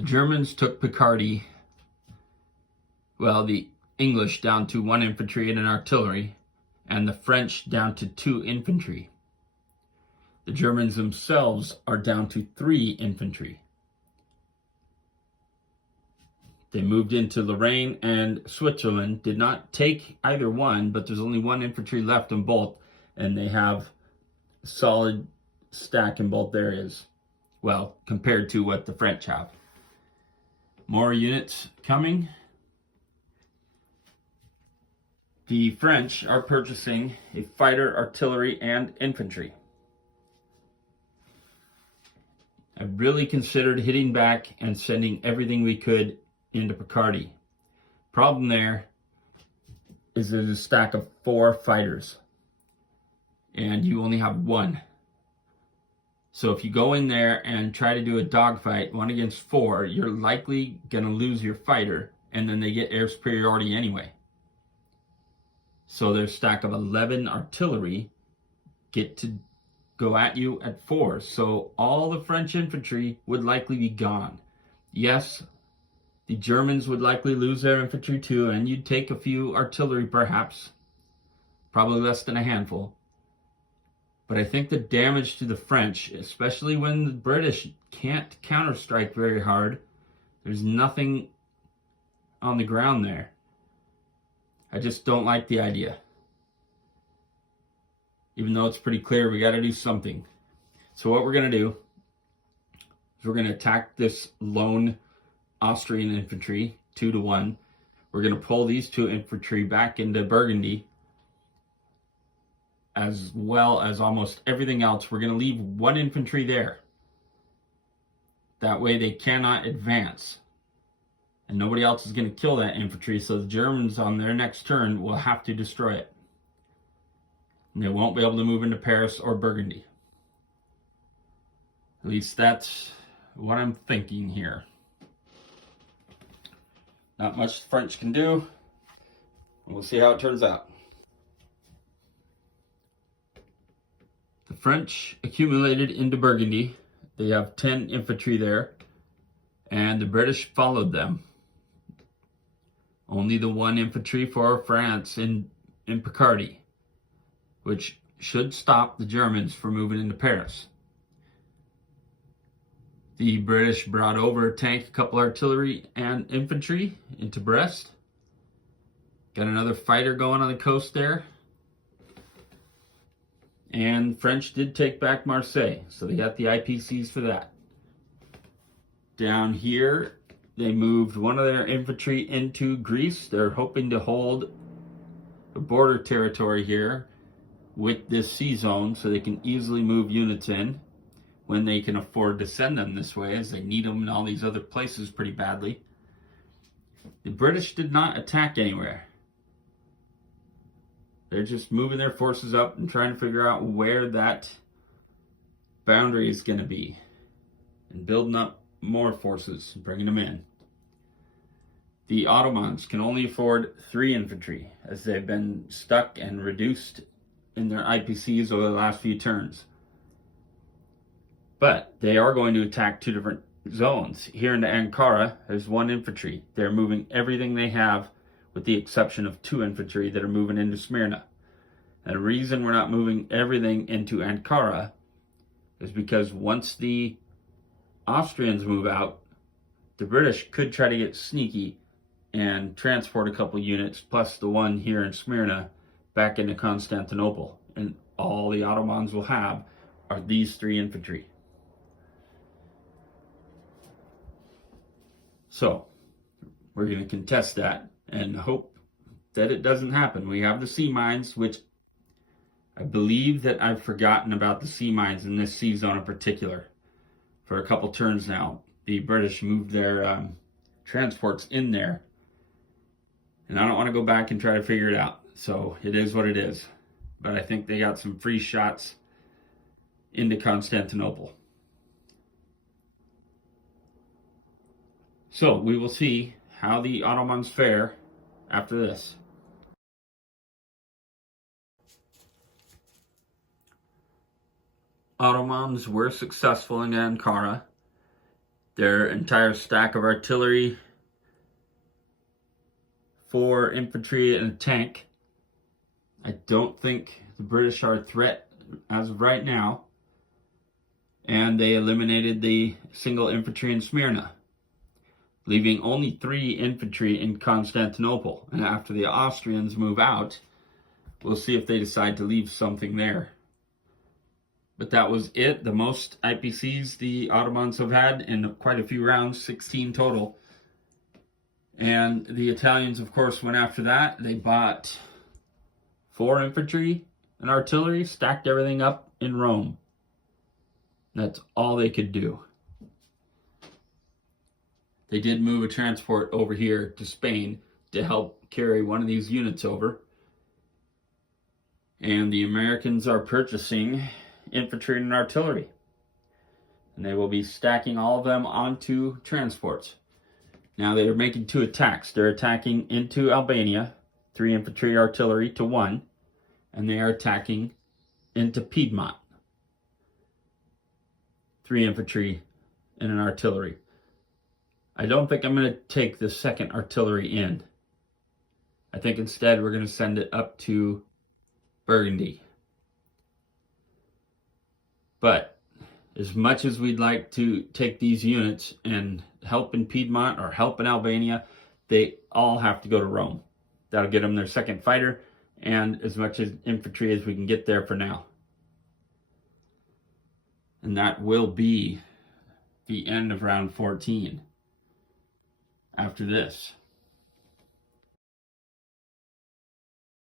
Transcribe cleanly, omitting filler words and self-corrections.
The Germans took Picardy, well, the English down to 1 infantry and an artillery, and the French down to 2 infantry. The Germans themselves are down to 3 infantry. They moved into Lorraine and Switzerland, did not take either one, but there's only 1 infantry left in both, and they have a solid stack in both areas. Well, compared to what the French have. More units coming. The French are purchasing a fighter, artillery, and infantry. I really considered hitting back and sending everything we could into Picardy. Problem there is there's a stack of 4 fighters, and you only have 1. So if you go in there and try to do a dogfight 1 against 4, you're likely going to lose your fighter, and then they get air superiority anyway. So their stack of 11 artillery get to go at you at 4. So all the French infantry would likely be gone. Yes, the Germans would likely lose their infantry too, and you'd take a few artillery perhaps, probably less than a handful. But I think the damage to the French, especially when the British can't counterstrike very hard, there's nothing on the ground there. I just don't like the idea. Even though it's pretty clear we got to do something. So what we're going to do is we're going to attack this lone Austrian infantry 2-1. We're going to pull these 2 infantry back into Burgundy, as well as almost everything else. We're going to leave 1 infantry there. That way they cannot advance. And nobody else is going to kill that infantry, so the Germans on their next turn will have to destroy it. And they won't be able to move into Paris or Burgundy. At least that's what I'm thinking here. Not much the French can do. We'll see how it turns out. The French accumulated into Burgundy. They have 10 infantry there, and the British followed them. Only the 1 infantry for France in Picardy, which should stop the Germans from moving into Paris. The British brought over a tank, a couple artillery, and infantry into Brest. Got another fighter going on the coast there. And French did take back Marseille, so they got the IPCs for that. Down here, they moved 1 of their infantry into Greece. They're hoping to hold the border territory here with this sea zone so they can easily move units in when they can afford to send them this way, as they need them in all these other places pretty badly. The British did not attack anywhere. They're just moving their forces up and trying to figure out where that boundary is going to be, and building up more forces and bringing them in. The Ottomans can only afford 3 infantry, as they've been stuck and reduced in their IPCs over the last few turns. But they are going to attack 2 different zones. Here into Ankara, there's 1 infantry. They're moving everything they have, with the exception of 2 infantry that are moving into Smyrna. And the reason we're not moving everything into Ankara is because once the Austrians move out, the British could try to get sneaky and transport a couple units, plus the 1 here in Smyrna, back into Constantinople. And all the Ottomans will have are these 3 infantry. So, we're going to contest that and hope that it doesn't happen. We have the sea mines, which I believe that I've forgotten about the sea mines in this sea zone in particular. For a couple turns now, the British moved their transports in there. And I don't want to go back and try to figure it out. So it is what it is. But I think they got some free shots into Constantinople. So we will see how the Ottomans fare after this. Ottomans were successful in Ankara. their entire stack of artillery, 4 infantry, and a tank. I don't think the British are a threat as of right now. And they eliminated the single infantry in Smyrna, leaving only 3 infantry in Constantinople. And after the Austrians move out, we'll see if they decide to leave something there. But that was it. The most IPCs the Ottomans have had in quite a few rounds, 16 total. And the Italians, of course, went after that. They bought 4 infantry and artillery, stacked everything up in Rome. That's all they could do. They did move a transport over here to Spain to help carry one of these units over. And the Americans are purchasing infantry and artillery. And they will be stacking all of them onto transports. Now they are making 2 attacks. They're attacking into Albania, 3 infantry artillery to 1. And they are attacking into Piedmont, 3 infantry and an artillery. I don't think I'm going to take the 2nd artillery in. I think instead we're going to send it up to Burgundy. But as much as we'd like to take these units and help in Piedmont or help in Albania, they all have to go to Rome. That'll get them their 2nd fighter and as much as infantry as we can get there for now. And that will be the end of round 14 after this.